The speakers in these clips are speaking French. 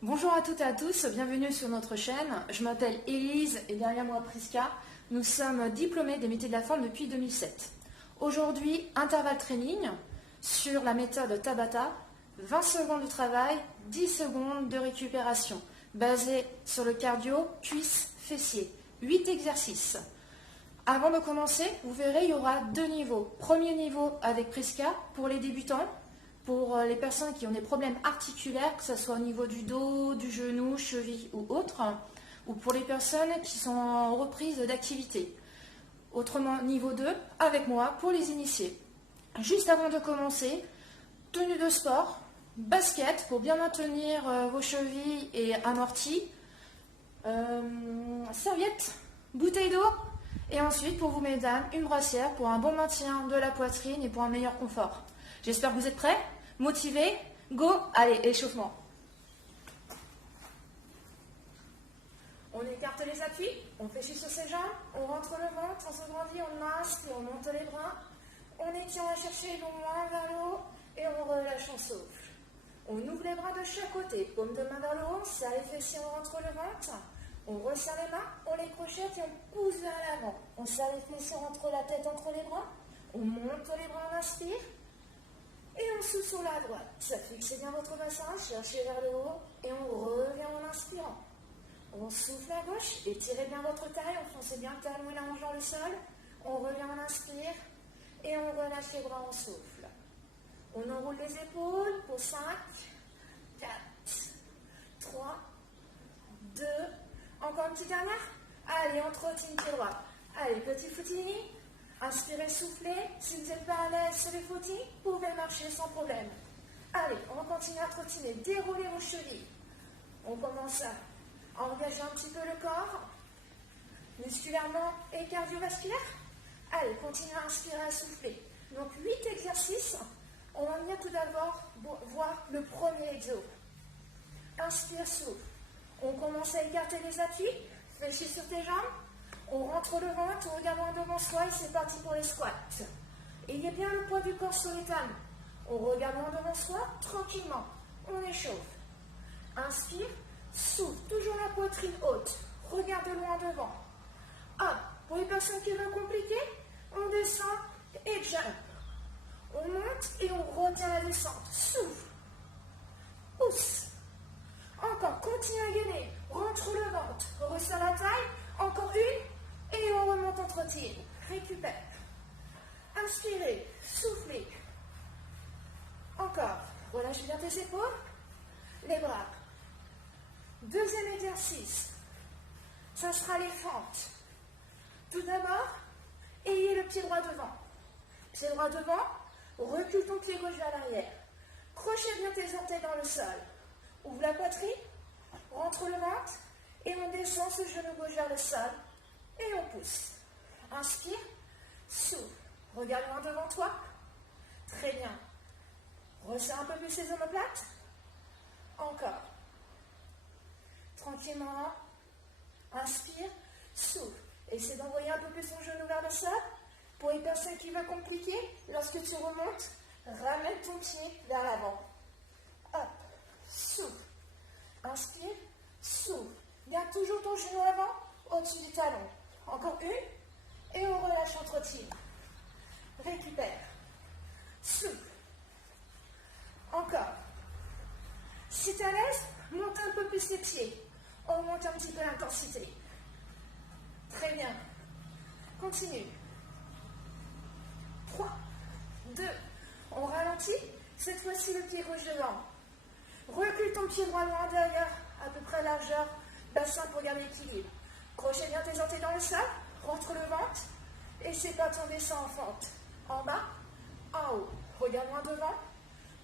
Bonjour à toutes et à tous, bienvenue sur notre chaîne. Je m'appelle Élise et derrière moi Priska. Nous sommes diplômés des métiers de la forme depuis 2007. Aujourd'hui, intervalle training sur la méthode Tabata, 20 secondes de travail, 10 secondes de récupération, basé sur le cardio, cuisses, fessiers. 8 exercices. Avant de commencer, vous verrez, il y aura 2 niveaux. Premier niveau avec Priska pour les débutants. Pour les personnes qui ont des problèmes articulaires, que ce soit au niveau du dos, du genou, cheville ou autre, ou pour les personnes qui sont en reprise d'activité. Autrement, niveau 2, avec moi, pour les initiés. Juste avant de commencer, tenue de sport, basket pour bien maintenir vos chevilles et amortis, serviette, bouteille d'eau, et ensuite, pour vous mesdames, une brassière pour un bon maintien de la poitrine et pour un meilleur confort. J'espère que vous êtes prêts, motivés, go, allez, échauffement. On écarte les appuis, on fléchit sur ses jambes, on rentre le ventre, on se grandit, on masque, on monte les bras, on étire, on va chercher les loin vers le haut et on relâche, on souffle. On ouvre les bras de chaque côté, paume de main vers le haut, serre les fessiers, on rentre le ventre, on resserre les mains, on les crochette et on pousse vers l'avant. On serre les fessiers, on rentre la tête entre les bras, on monte les bras, on inspire. Et on souffle sur la droite. Ça fixe bien votre bassin, cherchez vers le haut et on revient en inspirant. On souffle à gauche, étirez bien votre taille, enfoncez bien le talon et la hanche dans le sol. On revient, on inspire et on relâche les bras, on souffle. On enroule les épaules pour 5, 4, 3, 2, encore une petite dernière. Allez, on trottine pied droit. Allez, petit footing. Inspirez, soufflez. Si vous n'êtes pas à l'aise sur les footings, vous pouvez marcher sans problème. Allez, on continue à trottiner. Déroulez vos chevilles. On commence à engager un petit peu le corps, musculairement et cardiovasculaire. Allez, continuez à inspirer, à souffler. Donc, 8 exercices. On va venir tout d'abord voir le premier exo. Inspire, souffle. On commence à écarter les appuis. Fléchis sur tes jambes. On rentre le ventre, on regarde en devant soi et c'est parti pour les squats. Ayez bien le poids du corps sur les talons. On regarde en devant soi, tranquillement. On échauffe. Inspire, souffle, toujours la poitrine haute. Regarde loin devant. Hop, pour les personnes qui veulent compliquer, on descend et jump. On monte et on retient la descente. Souffle. Pousse. Encore, continue à gainer. Rentre le ventre. Resserre la taille. Encore une. Et on remonte en trottine. Récupère. Inspirez. Soufflez. Encore. Relâche bien tes épaules. Les bras. Deuxième exercice. Ça sera les fentes. Tout d'abord, ayez le pied droit devant. Pied droit devant. Recule ton pied gauche vers l'arrière. Crochet bien tes orteils dans le sol. Ouvre la poitrine. Rentre le ventre. Et on descend ce genou gauche vers le sol. Et on pousse. Inspire. Souffle. Regarde loin devant toi. Très bien. Resserre un peu plus les omoplates. Encore. Tranquillement. Inspire. Souffle. Essaie d'envoyer un peu plus ton genou vers le sol. Pour les personnes qui veulent compliquer, lorsque tu remontes, ramène ton pied vers l'avant. Hop. Souffle. Inspire. Souffle. Garde toujours ton genou avant, au-dessus du talon. Encore une. Et on relâche en trottine. Récupère. Souffle. Encore. Si tu es à l'aise, monte un peu plus les pieds. On monte un petit peu l'intensité. Très bien. Continue. 3, 2. On ralentit. Cette fois-ci, le pied gauche devant. Recule ton pied droit loin derrière, à peu près largeur. Bassin pour garder l'équilibre. Crochet bien tes orteils dans le sol. Rentre le ventre. Et c'est parti, on descend en fente. En bas, en haut. Regarde loin devant.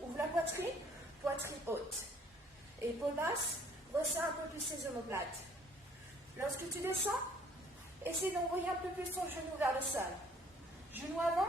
Ouvre la poitrine. Poitrine haute. Épaules basses. Resserre un peu plus les omoplates. Lorsque tu descends, essaie d'envoyer un peu plus ton genou vers le sol. Genou avant,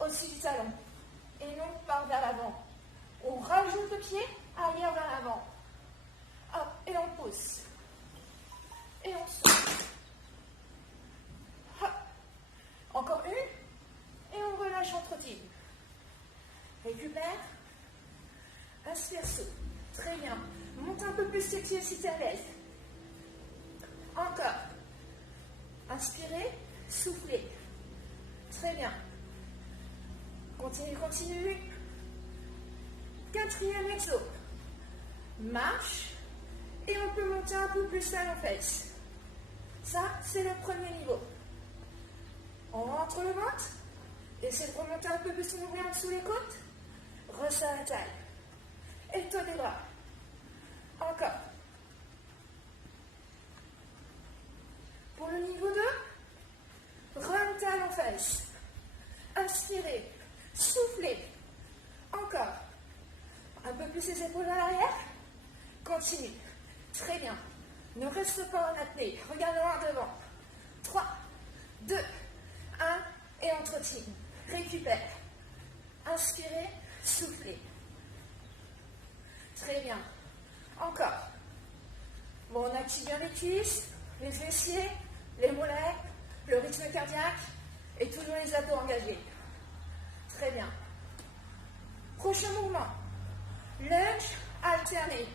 au-dessus du talon. Et non, part vers l'avant. On rajoute le pied, arrière vers l'avant. Hop, et on pousse. Et on souffle. Hop. Encore une. Et on relâche en trottine. Récupère. Inspire, souffle. Très bien. Monte un peu plus tes pieds si tu es à l'aise. Encore. Inspirez, soufflez. Très bien. Continue, continue. Quatrième exo. Marche. Et on peut monter un peu plus talon fesses. Ça, c'est le premier niveau. On rentre le ventre. Essaie de remonter un peu plus ton nombril en dessous les côtes. Resserre la taille. Et toi des bras. Encore. Pour le niveau 2, run talon fesses. Inspirez. Soufflez. Encore. Un peu plus les épaules à l'arrière. Continue. Très bien. Ne reste pas en apnée. Regarde loin devant. 3, 2, 1. Et on trottine. Récupère. Inspirez. Soufflez. Très bien. Encore. Bon, on active bien les cuisses, les fessiers, les mollets, le rythme cardiaque et toujours les abdos engagés. Très bien. Prochain mouvement. Lunge alterné.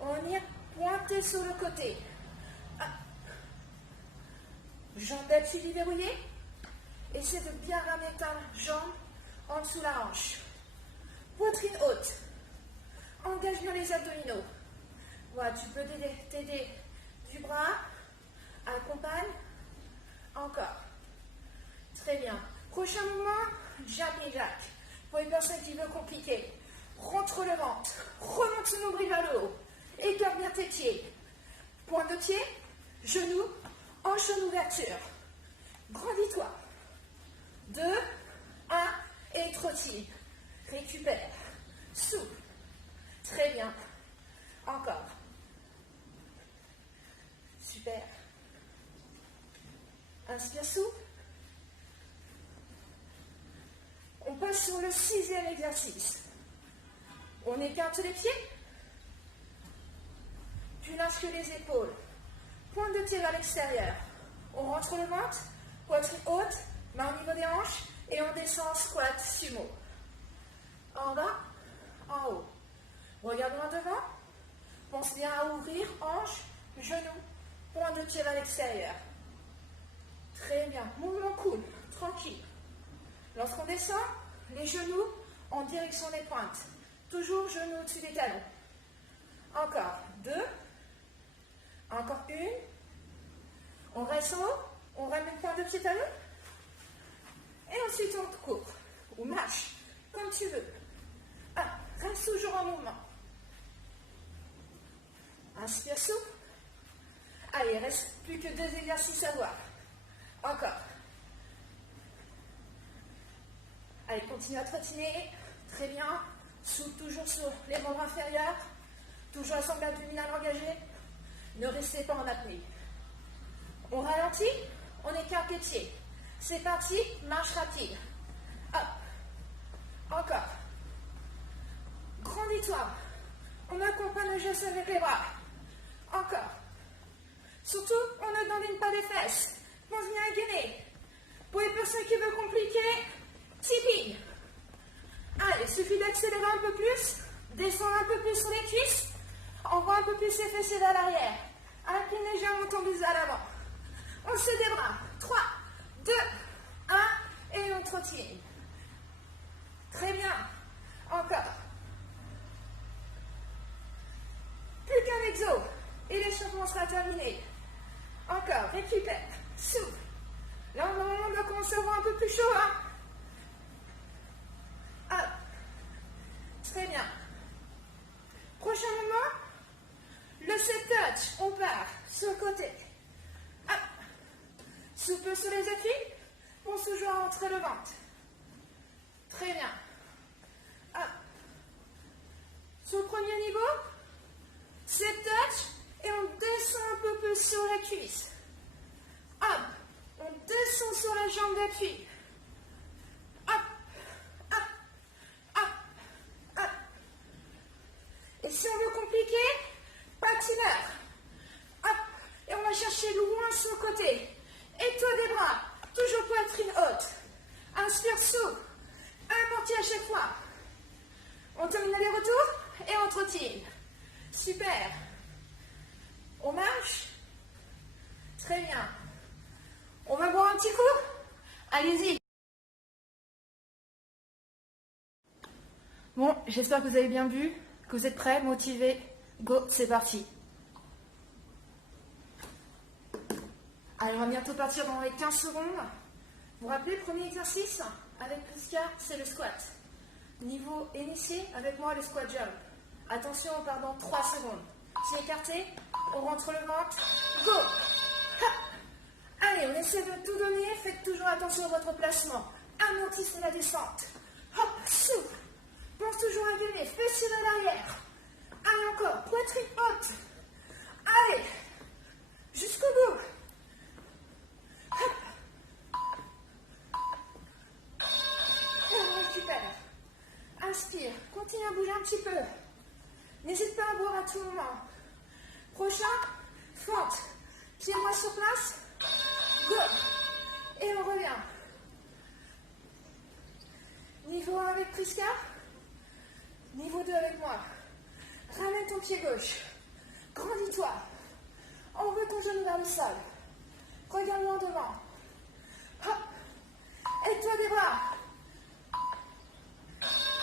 On y est pointé sur le côté. Jambes d'appui déverrouillées. Essaie de bien ramener ta jambe en dessous la hanche. Poitrine haute. Engage bien les abdominaux. Voilà, tu peux t'aider du bras. Accompagne. Encore. Très bien. Prochain mouvement, jumping jack. Pour les personnes qui veulent compliquer. Rentre le ventre. Remonte son nombril vers le haut. Écarte bien tes pieds. Pointe de pied. Genou. Hanche en ouverture. Grandis-toi. 2, 1 et trottine. Récupère. Souple. Très bien. Encore. Super. Inspire souple. On passe sur le 6e exercice. On écarte les pieds. Tu lâches que les épaules. Pointe de pied vers l'extérieur. On rentre le ventre. Poitrine haute. Main au niveau des hanches. Et on descend squat sumo. En bas. En haut. Regarde loin devant. Pense bien à ouvrir hanche, genou, pointe de pied vers l'extérieur. Très bien. Mouvement cool, tranquille. Lorsqu'on descend, les genoux en direction des pointes. Toujours genoux au-dessus des talons. Encore 2. Encore 1. On reste en haut. On ramène pointe de pied talon. Et ensuite on court. Ou marche, comme tu veux. Reste toujours en mouvement. Inspire souple. Allez, il ne reste plus que 2 exercices à voir. Encore. Allez, continue à trottiner. Très bien. Souple toujours sur les membres inférieurs. Toujours la sangle abdominale engagée. Ne restez pas en apnée. On ralentit. On écarte les pieds. C'est parti. Marche rapide. Hop. Encore. Grandis-toi. On accompagne le geste avec les bras. Encore. Surtout, on ne dandine pas les fesses. Pense bien à gainer. Pour les personnes qui veulent compliquer, tipping. Allez, il suffit d'accélérer un peu plus. Descendre un peu plus sur les cuisses. Envoie un peu plus les fessiers vers l'arrière. Incline légèrement ton buste à l'avant. On se débras. 3, 2, 1. Et on trottine. Très bien. Encore. Plus qu'un exo. Et l'échauffement sera terminé. Encore, récupère, souffle. Là, on doit commencer à avoir un peu plus chaud. Hop. Très bien. Prochain moment, le set touch. On part sur le côté. Hop. Souple sur les appuis. On se joue entre le ventre. Très bien. Hop. Sur le premier niveau, set touch. Et on descend un peu plus sur la cuisse. Hop. On descend sur la jambe d'appui. Hop. Hop. Hop. Hop. Et si on veut compliquer, patineur. Hop. Et on va chercher loin sur le côté. Étoile des bras. Toujours poitrine haute. Inspire souple. Un portier à chaque fois. On termine les retours et on trottine. Super. On marche? Très bien. On va boire un petit coup? Allez-y. Bon, j'espère que vous avez bien vu, que vous êtes prêts, motivés. Go, c'est parti. Allez, on va bientôt partir dans les 15 secondes. Vous vous rappelez, premier exercice avec Priska, c'est le squat. Niveau initié, avec moi, le squat jump. Attention, on part dans 3 secondes. Pieds écartés, on rentre le ventre. Go! Hop. Allez, on essaie de tout donner. Faites toujours attention à votre placement. Amortissez la descente. Hop, souffle. Pense toujours à gagner. Fessiers vers l'arrière. Allez encore, poitrine haute. Allez, jusqu'au bout. Hop. Et on récupère. Inspire, continue à bouger un petit peu. N'hésite pas à boire à tout moment. Prochain, fente. Pied droit sur place. Go. Et on revient. Niveau 1 avec Priska. Niveau 2 avec moi. Ramène ton pied gauche. Grandis-toi. Envoie ton genou vers le sol. Regarde-moi en devant. Hop. Aide-toi des bras.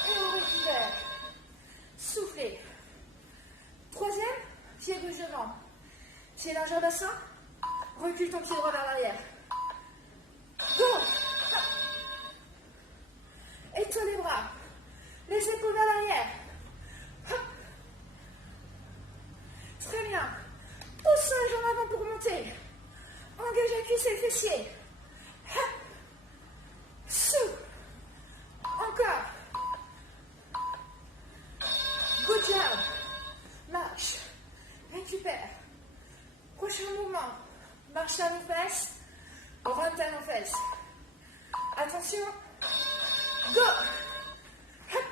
Et on récupère. Soufflez. Troisième, pied gauche devant. Pied largeur bassin. Recule ton pied droit vers l'arrière. Go. Aide-toi les bras. Les épaules vers l'arrière. Très bien. Pousse les jambes avant pour monter. Engage la cuisse et le fessier. Sous. Encore. Good job. Marche. Récupère. Prochain mouvement. Marche à nos fesses. Rentre à nos fesses. Attention. Go. Hop.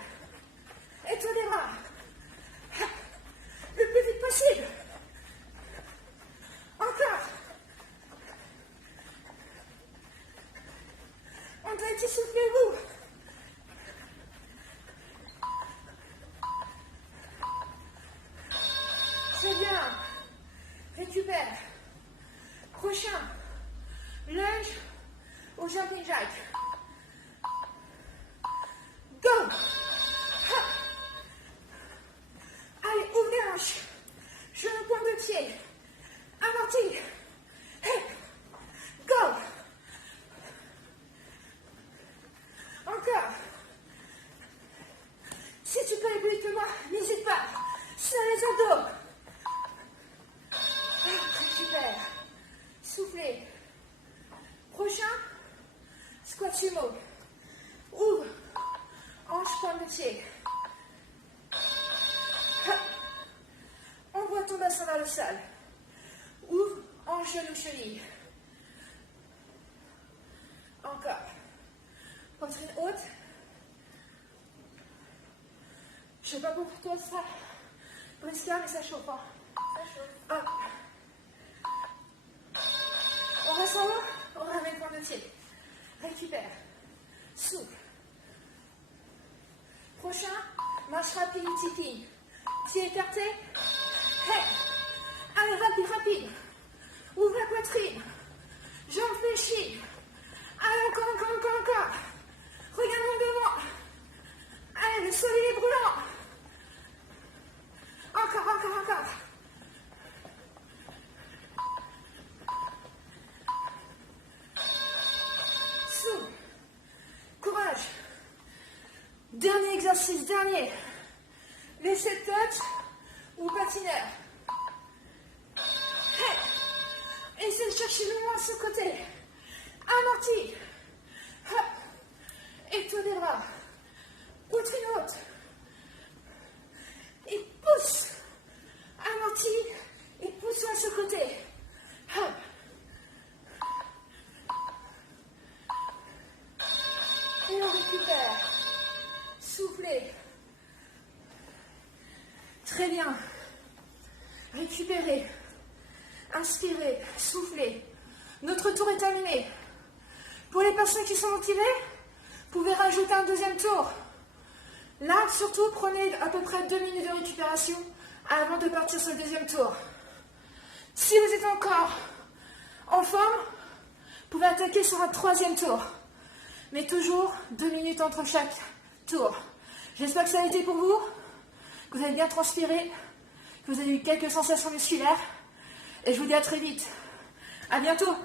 Aide-toi les bras. Hop. Le plus vite possible. Encore. On doit être soufflez-vous. Très bien. Récupère. Prochain. Lunge ou jumping jack. Go. Hop. Allez, ouvre les hanches. Genou pointe de pied. Amorti. Hey. Go. Encore. Si tu peux aller plus vite que moi, n'hésite pas. Serre les abdos. Super. Soufflez. Prochain, squat sumo. Ouvre. Hanche pointe de pied. Hop. Envoie ton bassin vers le sol. Ouvre, hanche, genou, cheville. Encore. Poitrine haute. Je sais pas pour toi ça, Priska, mais ça chauffe. Hein. Ça chauffe. Hop. On reste en haut, on ramène le point de pied. Récupère. Souffle. Prochain, marche rapide ou tipping. Pied écarté. Hey. Allez, rapide, rapide. Ouvre la poitrine. Jambes fléchies. Allez, encore. Regarde-moi devant. Allez, le sol il est brûlant. Encore. Souffle. Courage. Dernier exercice, dernier. Laissez touch ou patineur. Hey. Essayez de chercher le moins sur le côté. Amorti. Hop. Aide-toi des bras. Poitrine haute. Et pousse. Amorti. Et pousse-toi sur le côté. Hop. Et on récupère. Soufflez. Très bien. Récupérez. Inspirez. Soufflez. Notre tour est terminé. Pour les personnes qui sont motivées, vous pouvez rajouter un deuxième tour. Là, surtout, prenez à peu près 2 minutes de récupération avant de partir sur le deuxième tour. Si vous êtes encore en forme, vous pouvez attaquer sur un troisième tour. Mais toujours 2 minutes entre chaque tour. J'espère que ça a été pour vous, que vous avez bien transpiré, que vous avez eu quelques sensations musculaires. Et je vous dis à très vite. À bientôt.